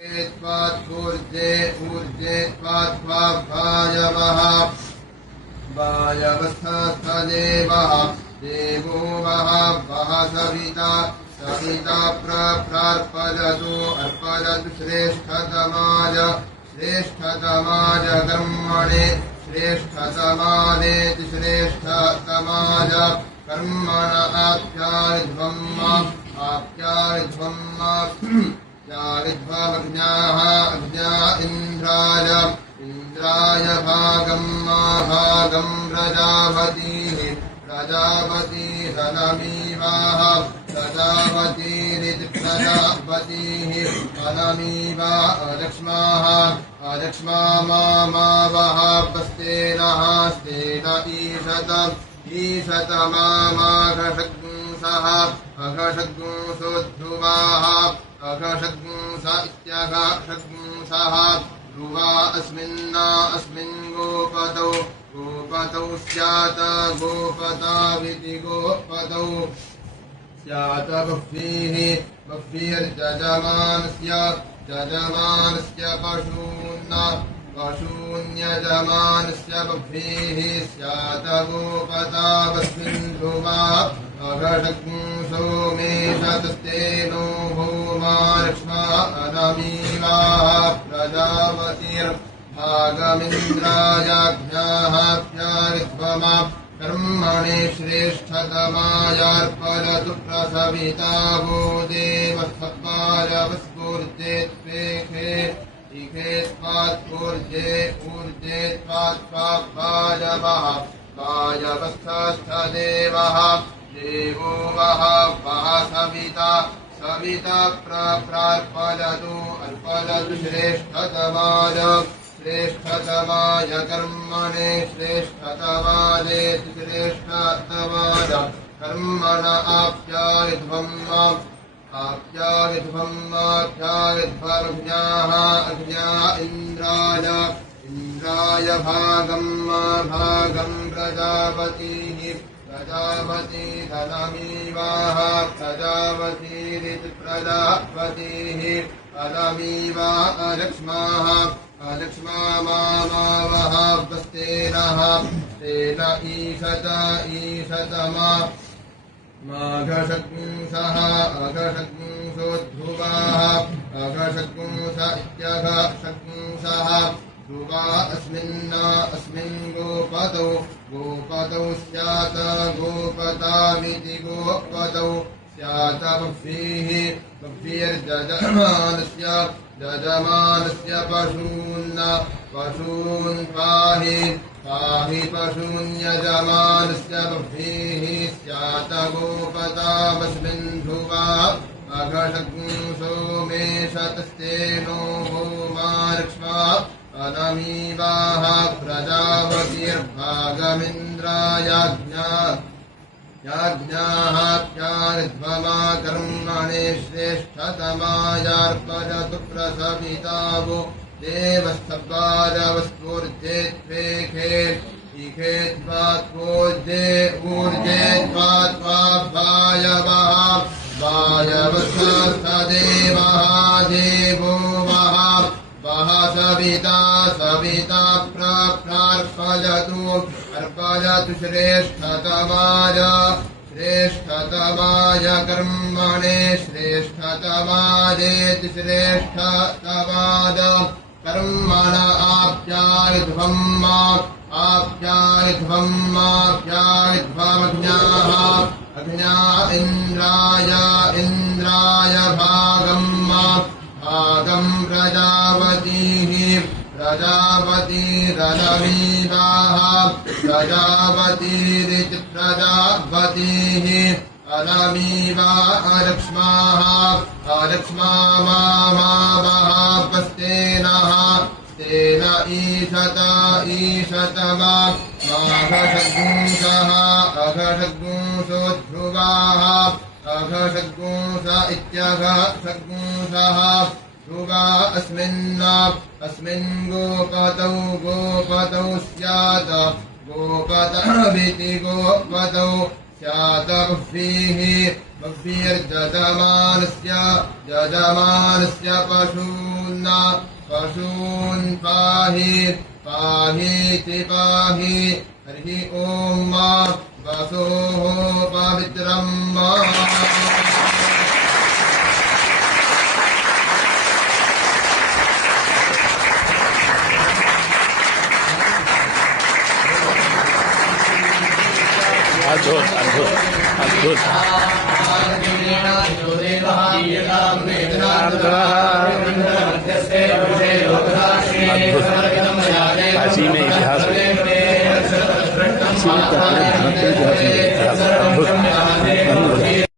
ऊर्जे ऊर्जे वायवः वायवस्थदेवः देवो वः वः सविता सविता प्रार्पयतु अर्पयतु श्रेष्ठतमाय श्रेष्ठतमाय कर्मणे श्रेष्ठतमानेति श्रेष्ठतमाय कर्मण आप्यायध्वम् यारिध्वमग्न्याः अग्न्या इन्द्राय इन्द्राय भागम् भागम् प्रजापतिः प्रजापतिरनमीवाः प्रजापतिरिति प्रजापतिः अनमीवा अलक्ष्माः अलक्ष्मा मावः स्तेनः स्तेन ईशतमाघषग्ंसः अघषग्ंसोऽध्रुवाः अघषग्ंस इत्यघषग्ंसः ध्रुवा अस्मिन् गोपतौ गोपतौ स्यात् गोपताविति गोपतौ स्यात् बह्वीः बह्वीर्यजमानस्य यजमानस्य पशून्यजमानस्य बह्वीः स्यात् गोपतावस्मिन् ध्रुवा अघषग्ंसो मेषतस्तेनो भूमा लक्ष्मा अनमीवाः प्रजापतिर्भागमिन्द्रायाज्ञाः प्यारिध्वमा कर्मणे श्रेष्ठतमायार्पयतु प्रसविता वो देवस्तपायवस्फूर्जे त्वेखे इखे त्वात्पूर्जे ऊर्जे त्वात्वायवः वायवस्थस्थदेवः देवो वः वः सविता सविता प्रार्पयतु अर्पयतु श्रेष्ठतमाय श्रेष्ठतमाय कर्मणे श्रेष्ठतमायेति श्रेष्ठतमाय कर्मण आप्यायध्वमग्न्याः अग्न्या इन्द्राय इन्द्राय भागम् भागम् प्रजापतिः प्रजापतिरनमीवाः प्रजापतिरिति प्रजापतिः अनमीवा अलक्ष्माः अलक्ष्मा मावः स्तेनः स्तेन ईशतमा माघषग्ंसः अघषग्ंसोऽध्रुवाः अघषग्ंस इत्यघषग्ंसः ध्रुवा अस्मिन् गोपतौ गोपतौ स्यात् गोपताविति गोपतौ स्यात् बह्वीः बह्वीर्यजमानस्य यजमानस्य पशून् पाहि पाहि पशून्यजमानस्य बह्वीः स्यात् गोपतावस्मिन् ध्रुवा अघषग्ंसो मेषतस्तेनो भूमा लक्ष्मा अनमीवाः प्रजापतिर्भागमिन्द्रायाज्ञाः प्यारिध्वमा कर्मणे श्रेष्ठतमायार्पयतु प्रसविता वो देवस्तपायवस्फूर्जे त्वेखे इखे त्वात्पूर्जे ऊर्जे त्वात्वायवः वायवस्थदेवः देवो वः वः सविता सविता प्रार्पयतु अर्पयतु श्रेष्ठतमाय कर्मणे श्रेष्ठतमायेति श्रेष्ठतमाय कर्मण आप्यायध्वमग्न्याः अग्न्या इन्द्राय भागम् भागम् प्रजापतिः प्रजापतिरनमीवाः प्रजापतिरिति प्रजापतिः अनमीवा अलक्ष्माः अलक्ष्मा मावः स्तेनः स्तेन ईशतमा माघषग्ंसः अघषग्ंसोऽध्रुवाः अघषग्ंस इत्यघषग्ंसः ध्रुवा अस्मिन् गोपतौ स्यात् गोपताविति गोपतौ स्यात् बह्वीः बह्वीर्यजमानस्य पशून् पाहि पाहीति पाहि हरिः ॐ वसोः पवित्रम् अद्भुत अद्भुत अद्भुत काशी में इतिहास अद्भुत